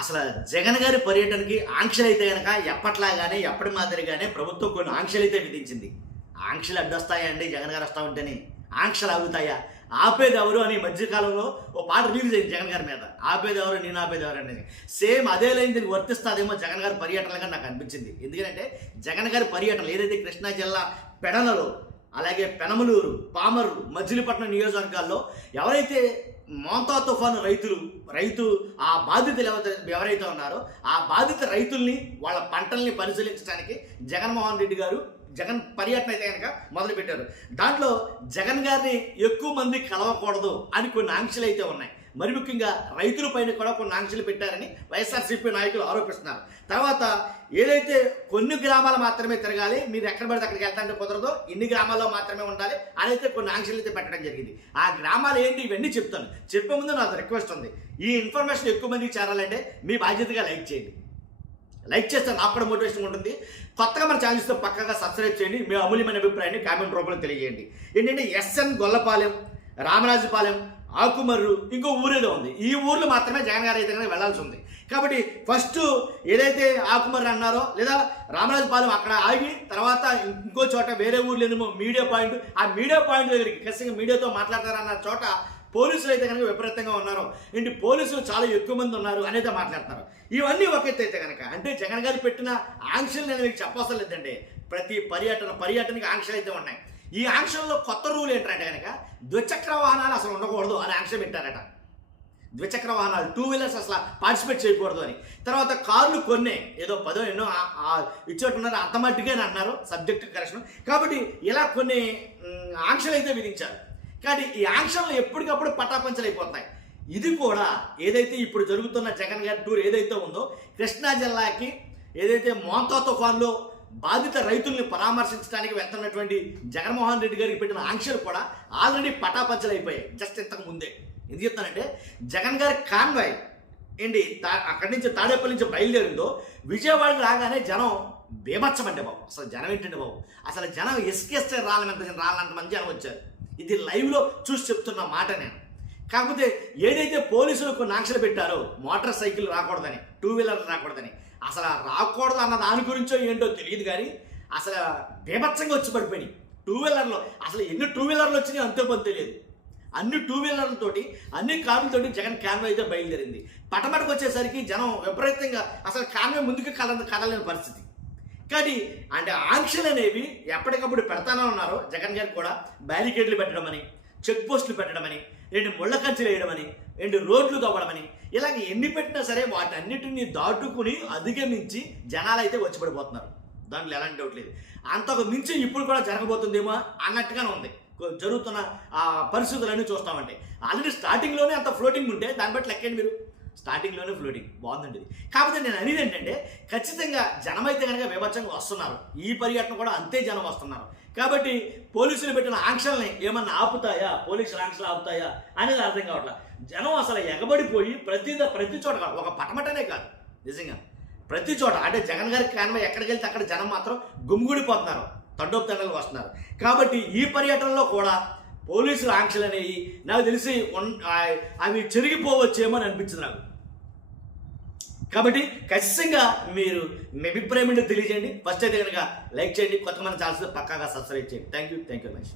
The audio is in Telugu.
అసలు జగన్ గారి పర్యటనకి ఆంక్షలైతే గనక ఎప్పట్లాగానే ఎప్పటి మాదిరిగానే ప్రభుత్వం కొన్ని ఆంక్షలైతే విధించింది. ఆంక్షలు అడ్డొస్తాయా అండి? జగన్ గారు వస్తా ఉంటేనే ఆంక్షలు ఆగుతాయా? ఆపేది ఎవరు అని మధ్యకాలంలో ఓ పాట రిలీజ్ అయింది జగన్ గారి మీద. ఆపేది ఎవరు, నేను ఆపేది ఎవరు అనేది. సేమ్ అదే లైన్ దీనికి వర్తిస్తుందేమో జగన్ గారి పర్యటనగా నాకు అనిపించింది. ఎందుకంటే జగన్ గారి పర్యటనలు ఏదైతే కృష్ణా జిల్లా పెడనలో, అలాగే పెనమలూరు, పామర్రు, మజిలీపట్నం నియోజకవర్గాల్లో ఎవరైతే మోంతా తుఫాను రైతు ఆ బాధితులు ఎవరైతే ఉన్నారో ఆ బాధిత రైతుల్ని వాళ్ళ పంటల్ని పరిశీలించడానికి జగన్మోహన్ రెడ్డి గారు జగన్ పర్యటన అయితే కనుక మొదలుపెట్టారు. దాంట్లో జగన్ గారిని ఎక్కువ మంది కలవకూడదు అని కొన్ని ఆంక్షలు అయితే ఉన్నాయి. మరి ముఖ్యంగా రైతుల పైన కూడా కొన్ని ఆంక్షలు పెట్టారని వైఎస్ఆర్సీపీ నాయకులు ఆరోపిస్తున్నారు. తర్వాత ఏదైతే కొన్ని గ్రామాలు మాత్రమే తిరగాలి, మీరు ఎక్కడ పడితే అక్కడికి వెళ్తాంటే కుదరదో, ఇన్ని గ్రామాల్లో మాత్రమే ఉండాలి అని అయితే కొన్ని ఆంక్షలు అయితే పెట్టడం జరిగింది. ఆ గ్రామాలు ఏంటి ఇవన్నీ చెప్తాను. చెప్పే ముందు నాకు రిక్వెస్ట్ ఉంది, ఈ ఇన్ఫర్మేషన్ ఎక్కువ మందికి చేరాలంటే మీ బాధ్యతగా లైక్ చేయండి. లైక్ చేస్తే నాకు కూడా మోటివేషన్ ఉంటుంది. కొత్తగా మన ఛానల్స్తో పక్కగా సబ్స్క్రైబ్ చేయండి. మీ అమూల్యమైన అభిప్రాయాన్ని కామెంట్ రూపంలో తెలియజేయండి. ఏంటంటే ఎస్ఎన్ గొల్లపాలెం, రామరాజుపాలెం, ఆకుమర్రు, ఇంకో ఊరేదో ఉంది. ఈ ఊర్లు మాత్రమే జగన్ గారు అయితే వెళ్ళాల్సి ఉంది. కాబట్టి ఫస్ట్ ఏదైతే ఆకుమర్రు అన్నారో లేదా రామరాజుపాలెం అక్కడ ఆగి తర్వాత ఇంకో చోట వేరే ఊర్లు ఏమో మీడియా పాయింట్, ఆ మీడియా పాయింట్ దగ్గరికి ఖచ్చితంగా మీడియాతో మాట్లాడతారన్న చోట పోలీసులు అయితే కనుక విపరీతంగా ఉన్నారు. ఏంటి పోలీసులు చాలా ఎక్కువ మంది ఉన్నారు అనేది మాట్లాడుతున్నారు. ఇవన్నీ ఒక ఎత్తు అయితే కనుక అంటే జగన్ గారు పెట్టిన ఆంక్షలు నేను మీకు చెప్పవసరం లేదండి. ప్రతి పర్యటనకి ఆంక్షలు అయితే ఉన్నాయి. ఈ ఆంక్షల్లో కొత్త రూల్ ఏంటంటే కనుక ద్విచక్ర వాహనాలు అసలు ఉండకూడదు అని ఆంక్ష పెట్టారట. ద్విచక్ర వాహనాలు, 2 వీలర్స్ అసలు పార్టిసిపేట్ చేయకూడదు అని. తర్వాత కార్లు కొన్నే ఏదో 10 ఎన్నో ఇచ్చేట్టున్నారు, అంత మట్టిగా అంటున్నారు, సబ్జెక్ట్ కరెక్షన్. కాబట్టి ఇలా కొన్ని ఆంక్షలు అయితే విధించారు. కానీ ఈ ఆంక్షలు ఎప్పటికప్పుడు పటాపంచలు అయిపోతాయి. ఇది కూడా ఏదైతే ఇప్పుడు జరుగుతున్న జగన్ గారి టూర్ ఏదైతే ఉందో, కృష్ణా జిల్లాకి ఏదైతే మోంతా తుఫాన్లో బాధిత రైతుల్ని పరామర్శించడానికి వెళ్తున్నటువంటి జగన్మోహన్ రెడ్డి గారికి పెట్టిన ఆంక్షలు కూడా ఆల్రెడీ పటాపంచలు అయిపోయాయి జస్ట్ ఇంతకు ముందే. ఎందుకు చెప్తానంటే జగన్ గారి కాన్వాయ్ ఏంటి అక్కడి నుంచి తాడేపల్లి నుంచి బయలుదేరిందో విజయవాడకి రాగానే జనం బేభత్సమంటే బాబు. అసలు జనం ఏంటంటే బాబు, అసలు జనం ఇసుకేస్తే రాలంత మంది జనం వచ్చారు. ఇది లైవ్లో చూసి చెప్తున్న మాట నేను. కాకపోతే ఏదైతే పోలీసులు కొన్ని ఆంక్షలు పెట్టారో, మోటార్ సైకిల్ రాకూడదని, 2 వీలర్లు రాకూడదని, అసలు రాకూడదు అన్న దాని గురించో ఏంటో తెలియదు. కానీ అసలు బీభత్సంగా వచ్చి పడిపోయినాయి 2 వీలర్లు. అసలు ఎన్ని 2 వీలర్లు వచ్చినాయి అంతే పని తెలియదు. అన్ని 2 వీలర్లతోటి, అన్ని కార్లతోటి జగన్ కాన్వాయ్ అయితే బయలుదేరింది. పటమటకు వచ్చేసరికి జనం విపరీతంగా అసలు కాన్వాయ్ ముందుకు కదలేని పరిస్థితి. కానీ అంటే ఆంక్షలు అనేవి ఎప్పటికప్పుడు పెడతానే ఉన్నారు. జగన్ గారు కూడా బ్యారికేడ్లు పెట్టడం అని, చెక్ పోస్టులు పెట్టడం అని, ముళ్ళ కంచెలు వేయడం అని, రోడ్లు తవ్వడం, ఇలాగ ఎన్ని పెట్టినా సరే వాటన్నిటిని దాటుకుని అధిగమించి జనాలు అయితే వచ్చి పడిపోతున్నారు. దాంట్లో ఎలాంటి డౌట్ లేదు. అంతకు మించి ఇప్పుడు కూడా జరగబోతుందేమో అన్నట్టుగానే ఉంది జరుగుతున్న ఆ పరిస్థితులన్నీ చూస్తామంటే. ఆల్రెడీ స్టార్టింగ్లోనే అంత ఫ్లోటింగ్ ఉంటే దాన్ని బట్టి లెక్కండి మీరు. స్టార్టింగ్లోనే ఫ్లోటింగ్ బాగుందండి. కాకపోతే నేను అనేది ఏంటంటే ఖచ్చితంగా జనం అయితే కనుక విభత్సంగా వస్తున్నారు. ఈ పర్యటన కూడా అంతే జనం వస్తున్నారు. కాబట్టి పోలీసులు పెట్టిన ఆంక్షల్ని ఏమన్నా ఆపుతాయా, పోలీసులు ఆంక్షలు ఆపుతాయా అనేది అర్థం కావట్లేదు. జనం అసలు ఎగబడిపోయి ప్రతి చోట కాదు, ఒక పటమటనే కాదు, నిజంగా ప్రతి చోట అంటే జగన్ గారి కాన్వాయ్ ఎక్కడికి వెళ్తే అక్కడ జనం మాత్రం గుమిగూడిపోతున్నారు, తండోపు వస్తున్నారు. కాబట్టి ఈ పర్యటనలో కూడా పోలీసుల ఆంక్షలు అనేవి నాకు తెలిసి అవి చెరిగిపోవచ్చేమో అని అనిపించింది నాకు. కాబట్టి ఖచ్చితంగా మీరు మీ అభిప్రాయం ఏంటో తెలియజేయండి. ఫస్ట్ అయితే కనుక లైక్ చేయండి, కొత్త మన ఛానల్స్ పక్కాగా సబ్స్క్రైబ్ చేయండి. Thank you very much.